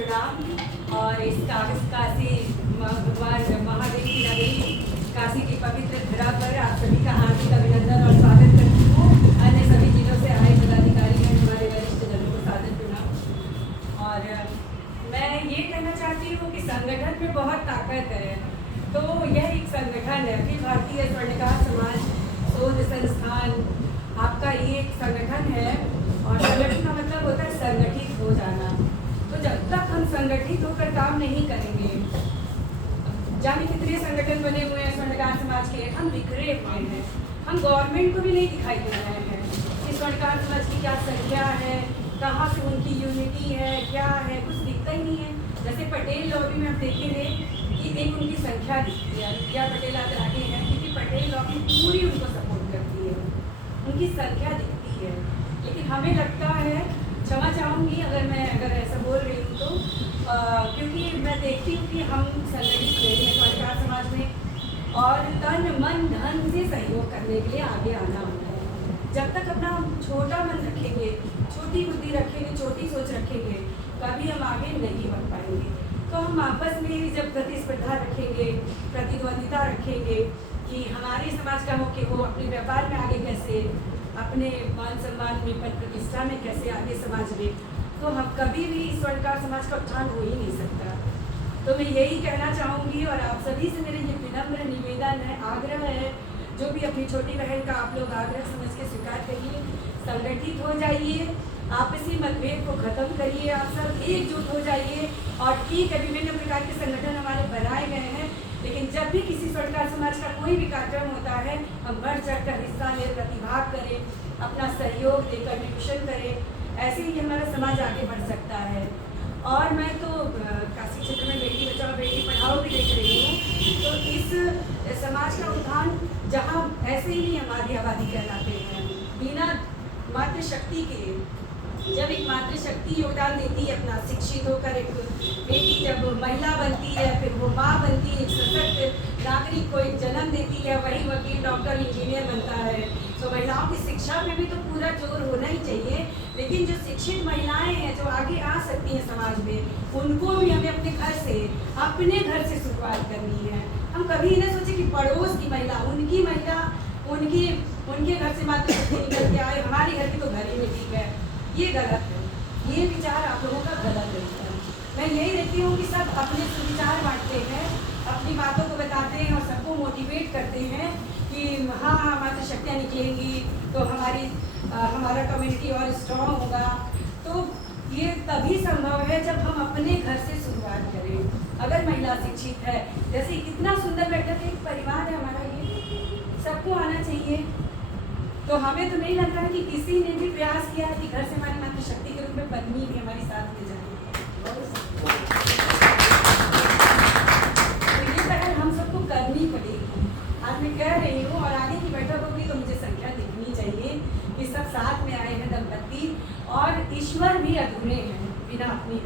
प्रणाम। और इस काशी भगवान महादेव की नगरी काशी की पवित्र धरा पर आप सभी का हार्दिक अभिनंदन और स्वागत करती हूँ। अन्य सभी जिलों से आए पदाधिकारी हैं, हमारे वरिष्ठ जनों को सादर प्रणाम। और मैं ये कहना चाहती हूँ कि संगठन में बहुत ताकत है। तो यह एक संगठन है, अखिल भारतीय स्वर्णकार समाज शोध संस्थान, आपका ये एक संगठन है। और संगठन का मतलब होता है संगठित हो जाना। तो जब तक हम संगठित होकर काम नहीं करेंगे, जाने कितने संगठन बने हुए हैं स्वर्णकार समाज के, हम बिखरे हुए हैं। हम गवर्नमेंट को भी नहीं दिखाई दे रहे हैं कि स्वर्णकार समाज की क्या संख्या है, कहाँ से उनकी यूनिटी है, क्या है, कुछ दिखता ही नहीं है। जैसे पटेल लॉबी में आप देखेंगे कि एक उनकी संख्या दिखती है, क्या पटेल आगे हैं, क्योंकि पटेल लॉबी पूरी उनको सपोर्ट करती है, उनकी संख्या दिखती है। लेकिन हमें लगता है, क्षमा चाहूँगी अगर ऐसा बोल रही हूँ तो, क्योंकि मैं देखती हूँ कि हम संगठित नहीं हैं स्वर्णकार समाज में, और तन मन धन से सहयोग करने के लिए आगे आना होता है। जब तक अपना छोटा मन रखेंगे, छोटी बुद्धि रखेंगे, छोटी सोच रखेंगे, कभी हम आगे नहीं बढ़ पाएंगे। तो हम आपस में भी जब प्रतिस्पर्धा रखेंगे, प्रतिद्वंदिता रखेंगे कि हमारे समाज का हो कि वो अपने व्यापार में आगे कैसे, अपने मान सम्मान में, पद प्रतिष्ठा में कैसे आगे समाज में, तो हम कभी भी स्वर्णकार समाज का उत्थान हो ही नहीं सकता। तो मैं यही कहना चाहूँगी, और आप सभी से मेरे ये विनम्र निवेदन है, आग्रह है, जो भी अपनी छोटी बहन का आप लोग आग्रह समझ के स्वीकार करिए, संगठित हो जाइए, आपसी मतभेद को खत्म करिए, आप सब एकजुट हो जाइए। और ठीक है, विभिन्न प्रकार के संगठन हमारे बनाए गए हैं, लेकिन जब भी किसी स्वर्णकार समाज का कोई भी कार्यक्रम होता है, हम बढ़ चढ़ कर हिस्सा लें, प्रतिभाग करें, अपना सहयोग दें, कंट्रीब्यूशन करें, ऐसे ही हमारा समाज आगे बढ़ सकता है। और मैं तो काशी क्षेत्र में बेटी बचाओ बेटी पढ़ाओ भी देख रही हूँ। तो इस समाज का उत्थान, जहाँ ऐसे ही हम आधी आबादी कहलाते हैं, बिना मातृशक्ति के, जब एक मातृशक्ति योगदान देती है अपना, शिक्षित होकर एक बेटी जब महिला बनती है, फिर वो माँ बनती है, एक सशक्त नागरिक को एक जन्म देती है, वही वकील, डॉक्टर, इंजीनियर बनता है। तो महिलाओं की शिक्षा में भी तो पूरा जोर होना ही चाहिए। लेकिन जो शिक्षित महिलाएं हैं, जो आगे आ सकती हैं समाज में, उनको भी हमें अपने घर से शुरुआत करनी है। हम कभी न सोचे कि पड़ोस की महिला, उनके घर से मातृशक्ति निकल के आए, हमारे घर की तो घर ही में ठीक है। ये गलत है, ये विचार आप लोगों का गलत है। मैं यही देखती हूँ कि सब अपने सुविचार बांटते हैं, अपनी बातों को बताते हैं और सबको मोटिवेट करते हैं कि हाँ मातृशक्तियाँ निकलेंगी तो हमारा कम्युनिटी और स्ट्रॉन्ग होगा। तो ये तभी संभव है जब हम अपने घर से शुरुआत करें। अगर महिला शिक्षित है, जैसे कितना सुंदर बैठक एक परिवार है हमारा, ये सबको आना चाहिए। तो हमें तो नहीं लग रहा है कि किसी ने भी प्रयास किया है कि घर से हमारी मातृशक्ति के रूप में पत्नी भी हमारे साथ ले जाए। तो ये पहल हम सबको करनी पड़ेगी। आज मैं कह रही हूँ, और आगे की बैठक होगी तो मुझे संख्या दिखनी चाहिए कि सब साथ में आए हैं दंपति, और ईश्वर भी अधूरे हैं बिना अपनी